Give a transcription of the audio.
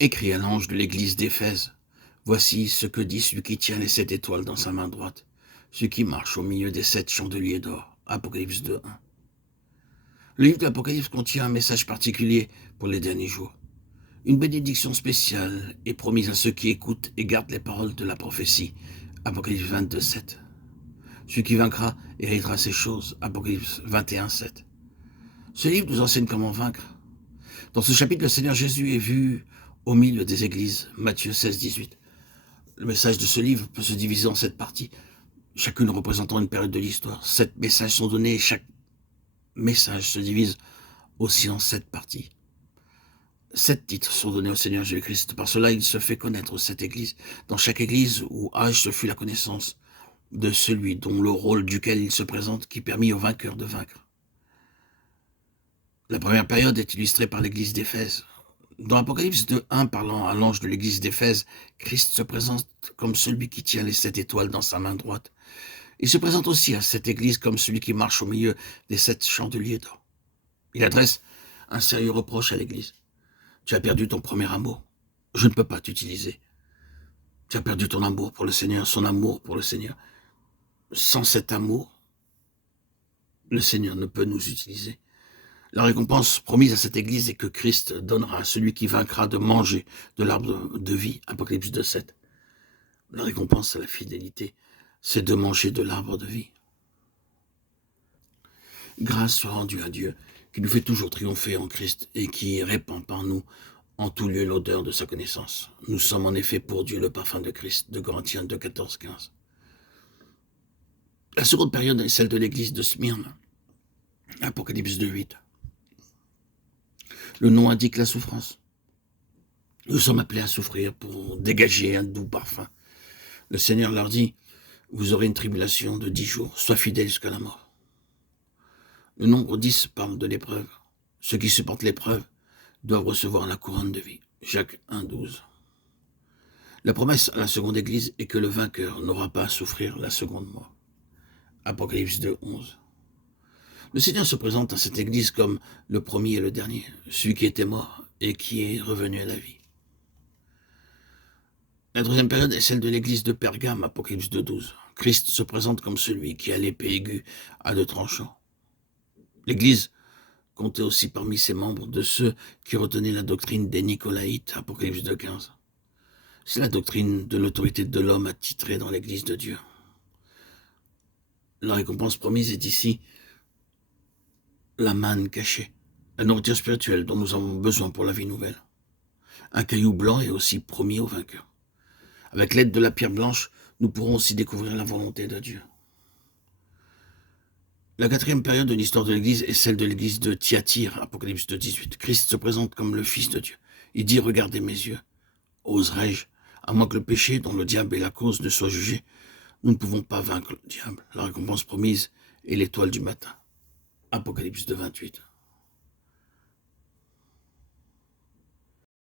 Écrit à l'ange de l'église d'Éphèse, voici ce que dit celui qui tient les 7 étoiles dans sa main droite, celui qui marche au milieu des 7 chandeliers d'or. Apocalypse 2:1. Le livre de l'Apocalypse contient un message particulier pour les derniers jours. Une bénédiction spéciale est promise à ceux qui écoutent et gardent les paroles de la prophétie. Apocalypse 22:7. Celui qui vaincra héritera ces choses. Apocalypse 21:7. Ce livre nous enseigne comment vaincre. Dans ce chapitre, le Seigneur Jésus est vu au milieu des églises. Matthieu 16:18. Le message de ce livre peut se diviser en 7 parties, chacune représentant une période de l'histoire. 7 messages sont donnés et chaque message se divise aussi en 7 parties. 7 titres sont donnés au Seigneur Jésus-Christ. Par cela, il se fait connaître cette église. Dans chaque église ou âge se fut la connaissance de celui dont le rôle duquel il se présente, qui permit aux vainqueurs de vaincre. La première période est illustrée par l'église d'Éphèse. Dans l'Apocalypse 2:1, parlant à l'ange de l'église d'Éphèse, Christ se présente comme celui qui tient les 7 étoiles dans sa main droite. Il se présente aussi à cette église comme celui qui marche au milieu des 7 chandeliers d'or. Il adresse un sérieux reproche à l'église. Tu as perdu ton premier amour. Je ne peux pas t'utiliser. Tu as perdu ton amour pour le Seigneur, son amour pour le Seigneur. Sans cet amour, le Seigneur ne peut nous utiliser. La récompense promise à cette église est que Christ donnera à celui qui vaincra de manger de l'arbre de vie. Apocalypse 2:7. La récompense à la fidélité, c'est de manger de l'arbre de vie. Grâce soit rendue à Dieu, qui nous fait toujours triompher en Christ et qui répand par nous en tout lieu l'odeur de sa connaissance. Nous sommes en effet pour Dieu le parfum de Christ, de Corinthiens 2:14-15. La seconde période est celle de l'église de Smyrne. Apocalypse 2:8. Le nom indique la souffrance. Nous sommes appelés à souffrir pour dégager un doux parfum. Le Seigneur leur dit, vous aurez une tribulation de 10 jours, sois fidèles jusqu'à la mort. Le nombre 10 parle de l'épreuve. Ceux qui supportent l'épreuve doivent recevoir la couronne de vie. Jacques 1:12. La promesse à la seconde église est que le vainqueur n'aura pas à souffrir la seconde mort. Apocalypse 2:11. Le Seigneur se présente à cette église comme le premier et le dernier, celui qui était mort et qui est revenu à la vie. La troisième période est celle de l'église de Pergame, Apocalypse 2:12. Christ se présente comme celui qui a l'épée aiguë à 2 tranchants. L'église comptait aussi parmi ses membres de ceux qui retenaient la doctrine des Nicolaïtes, Apocalypse 2:15. C'est la doctrine de l'autorité de l'homme attitré dans l'église de Dieu. La récompense promise est ici la manne cachée, la nourriture spirituelle dont nous avons besoin pour la vie nouvelle. Un caillou blanc est aussi promis aux vainqueurs. Avec l'aide de la pierre blanche, nous pourrons aussi découvrir la volonté de Dieu. La quatrième période de l'histoire de l'Église est celle de l'Église de Thyatire, Apocalypse 2:18. Christ se présente comme le Fils de Dieu. Il dit, regardez mes yeux. Oserais-je, à moins que le péché dont le diable est la cause ne soit jugé, nous ne pouvons pas vaincre le diable. La récompense promise est l'étoile du matin. Apocalypse 2:28.